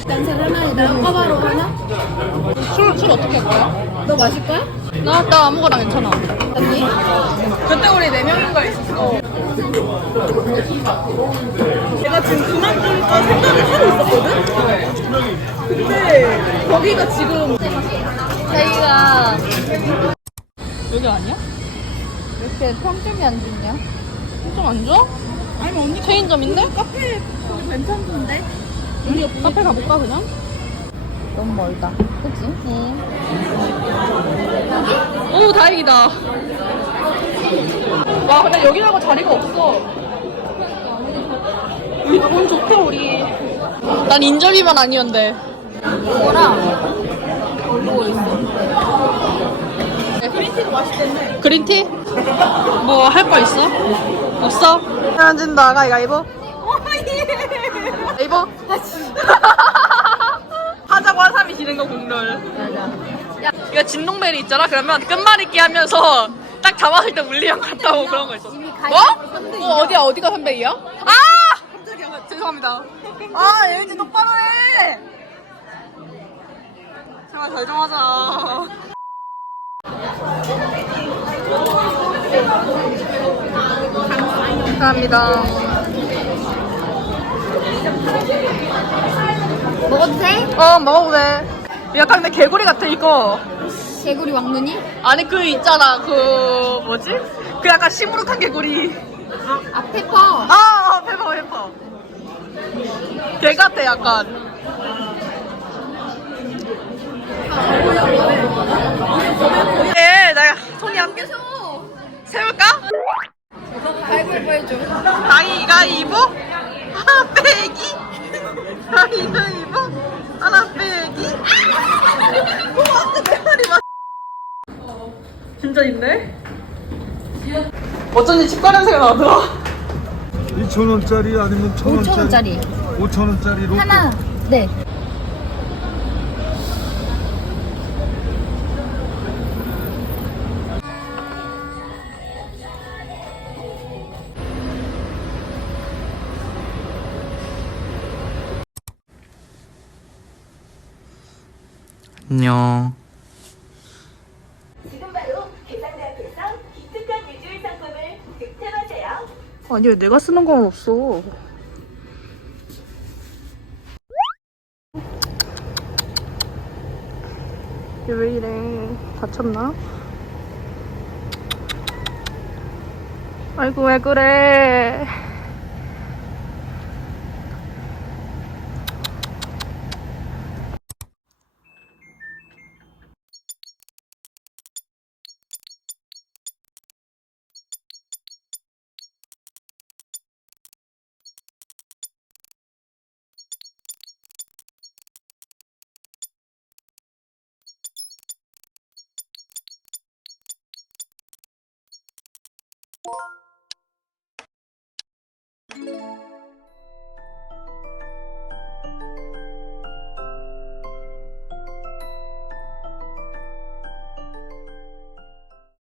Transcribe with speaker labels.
Speaker 1: 까바로 하나?
Speaker 2: 술 어떻게 할 거야?
Speaker 1: 너 마실 거야?
Speaker 2: 나 아무거나 괜찮아.
Speaker 1: 언니?
Speaker 2: 그때 우리 4명인가 있었어. 내가 지금 그만둘까 생각을 하고 있었거든? 근데 거기가 지금
Speaker 1: 저희가
Speaker 2: 여기 아니야?
Speaker 1: 왜 이렇게 평점이 안 좋냐?
Speaker 2: 좀 안 좋아? 아니면 언니 체인점 있네? 카페
Speaker 1: 괜찮던데?
Speaker 2: 우리 카페 가볼까 그냥?
Speaker 1: 너무 멀다. 그치? 응.
Speaker 2: 오 다행이다. 와 근데 여기 말고 자리가 없어. 여기 돈 좋게 우리. 난 인절미만 아니었는데.
Speaker 1: 이거랑 얼고 있어.
Speaker 2: 그린티도 맛있겠네. 그린티? 뭐 할 거 있어? 없어? 현진다 가위바위보. 가위바위보. 하자고 한 사람이 지는 거 국룰.
Speaker 1: 맞아.
Speaker 2: 이거 진동벨이 있잖아. 그러면 끝말잇기 하면서 딱 잡았을 때 물리형 갔다 오고 그런 거 있어.
Speaker 1: 이미
Speaker 2: 뭐? 어디가 300이야? 아! 깜짝이야. 죄송합니다. 아, 예지 똑바로 해! 제발 잘 좀 하자. 감사합니다.
Speaker 1: 먹어도 돼?
Speaker 2: 먹어도 돼. 약간 근데 개구리 같아, 이거.
Speaker 1: 개구리 왕눈이?
Speaker 2: 아니, 그 있잖아. 그, 뭐지? 그 약간 시무룩한 개구리.
Speaker 1: 아, 페퍼.
Speaker 2: 페퍼. 개 같아, 약간. 나 손이 안 계셔. 세울까?
Speaker 1: 가위바위보 해줘.
Speaker 2: 가위바위보? 하나 빼기? 가위바위보? 하나 빼기? 아까 내 말이 맞. 진짜 있네? 어쩐지 치과 냄새가 나더라.
Speaker 3: 2,000원짜리 아니면 1,000원짜리?
Speaker 1: 5,000원짜리.
Speaker 3: 5,000원짜리로
Speaker 1: 하나. 네.
Speaker 4: 안녕.
Speaker 5: 지금 바로 계산대앞에서 기특한 미주일 상품을 득템하세요.
Speaker 2: 아니 왜 내가 쓰는 건 없어. 얘 왜 이래? 다쳤나? 아이고 왜 그래?